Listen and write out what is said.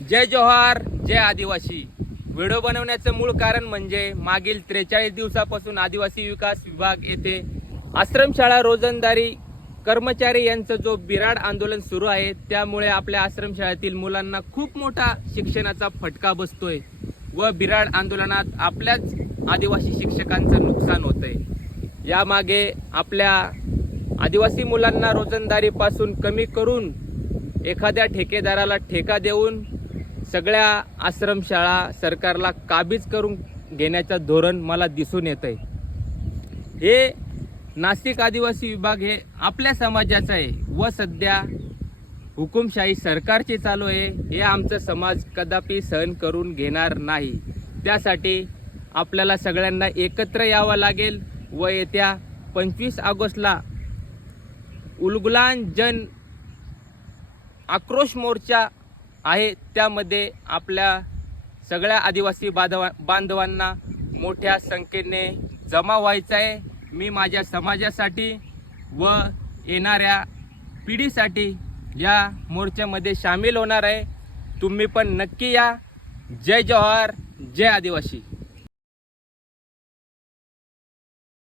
जय जोहार जय आदिवासी. व्हिडिओ बनवण्याचं मूळ कारण म्हणजे मागील त्रेचाळीस दिवसापासून आदिवासी विकास विभाग येथे आश्रमशाळा रोजंदारी कर्मचारी यांचं जो बिराड आंदोलन सुरू आहे त्यामुळे आपल्या आश्रमशाळेतील मुलांना खूप मोठा शिक्षणाचा फटका बसतोय व बिराड आंदोलनात आपल्याच आदिवासी शिक्षकांचं नुकसान होतंय. यामागे आपल्या आदिवासी मुलांना रोजंदारीपासून कमी करून एखाद्या ठेकेदाराला ठेका देऊन सगळ्या आश्रमशाळा सरकारला काबीज करून घेण्याचं धोरण मला दिसून येत आहे हे नाशिक आदिवासी विभाग हे आपल्या समाजाचं आहे व सध्या हुकुमशाही सरकारचे चालू आहे. हे आमचं समाज कदापि सहन करून घेणार नाही. त्यासाठी आपल्याला सगळ्यांना एकत्र यावं लागेल व येत्या पंचवीस ऑगस्टला उलगुलान जन आक्रोश मोर्चा आहे. त्यामध्ये आपल्या सगळ्या आदिवासी बांधवा बांधवांना मोठ्या संख्येने जमा व्हायचं आहे. मी माझ्या समाजासाठी व येणाऱ्या पिढीसाठी या मोर्चामध्ये सामील होणार आहे. तुम्ही पण नक्की या. जय जवाहर जय आदिवासी.